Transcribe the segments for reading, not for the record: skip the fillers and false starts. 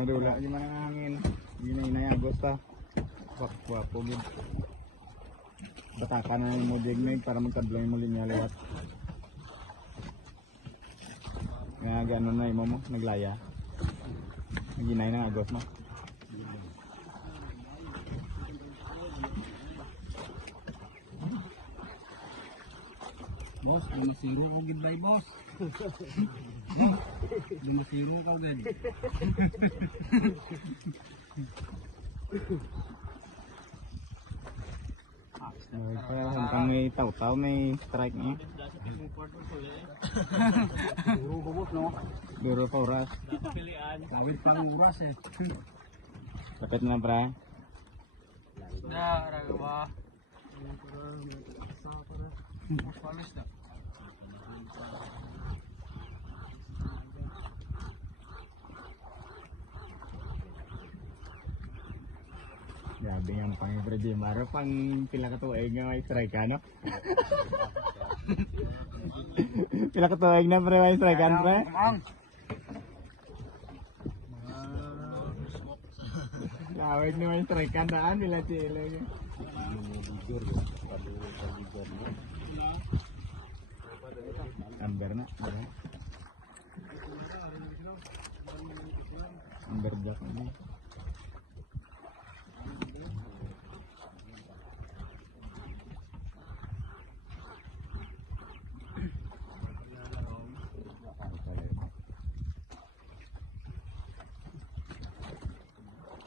Ay, wala. Di man ang hangin. Hindi na inayagos ta. Wapo gid. Batakan na mo digmig para magkadloy mo linya liwat. Nga gano'n na imo mo, naglaya. Naginay ng agos mo. Boss, lumusiro ko gibay boss. Lumusiro ka din. Hanggang may taw-taw, may strike niya. Duro ko boss no. Duro pa oras. Kawit pang oras eh. Lapit na pra. Da, ragawa. Palis na. Grabe yung pang-ibra di mara pang pila ka tuig nga may strike ka, no? Pila ka tuig na pre may strike ka, pre? Lawig na may strike ka daan, pila chile. Amber na. Amber jack na.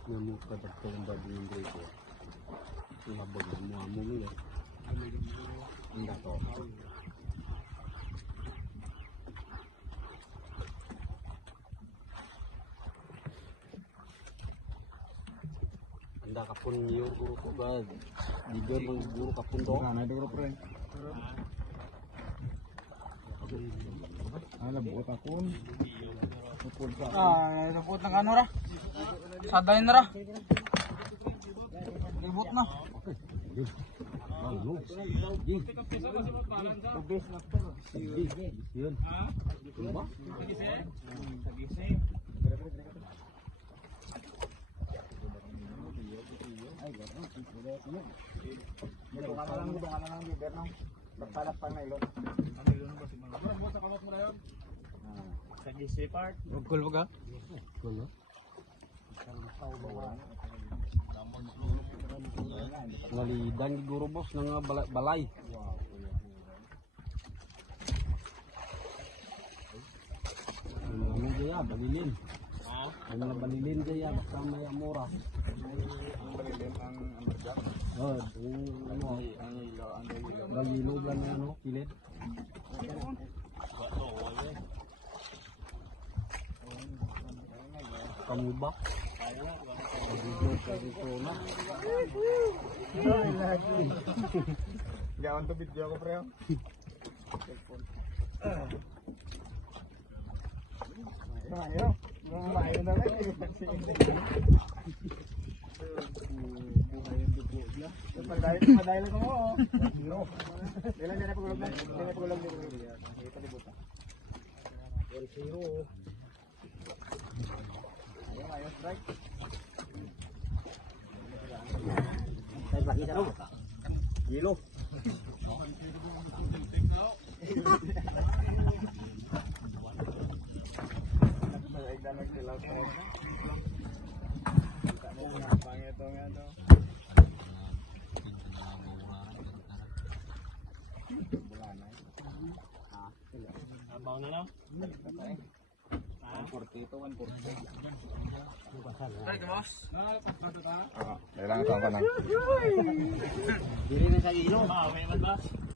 Namu ka dagtong ba din dito. Labag mo amo mo ya. Inda to. Anda kapun niyo guru ko ba? Video ng guru kapun to. Sana duro pre. Ala buot akon. Napot ng ano ra? Saday na ra. Libot na. Yun. Ba? Gul ba? Gul ba? Nalidan siguro boss ng balay. Ano kaya balilin? Ano na balilin kaya basta may amora. Ang balilin ang amberjack. Oh, ano Ang ilo, ang ilo. balilo lang ano, pilit. Kamuba. Gawan to video ko pre. Ayo. Mayo na lang. Paday lang ko. Biro. Dila na pagulog na. Dila pagulog dito. Ito libutan. 1-0. Ayo strike. Strike lagi sa Gilo. Abang na lang. 140 ito, 140. Strike boss. Kailangan ito ka na. Diri na sa ilo. May man ba?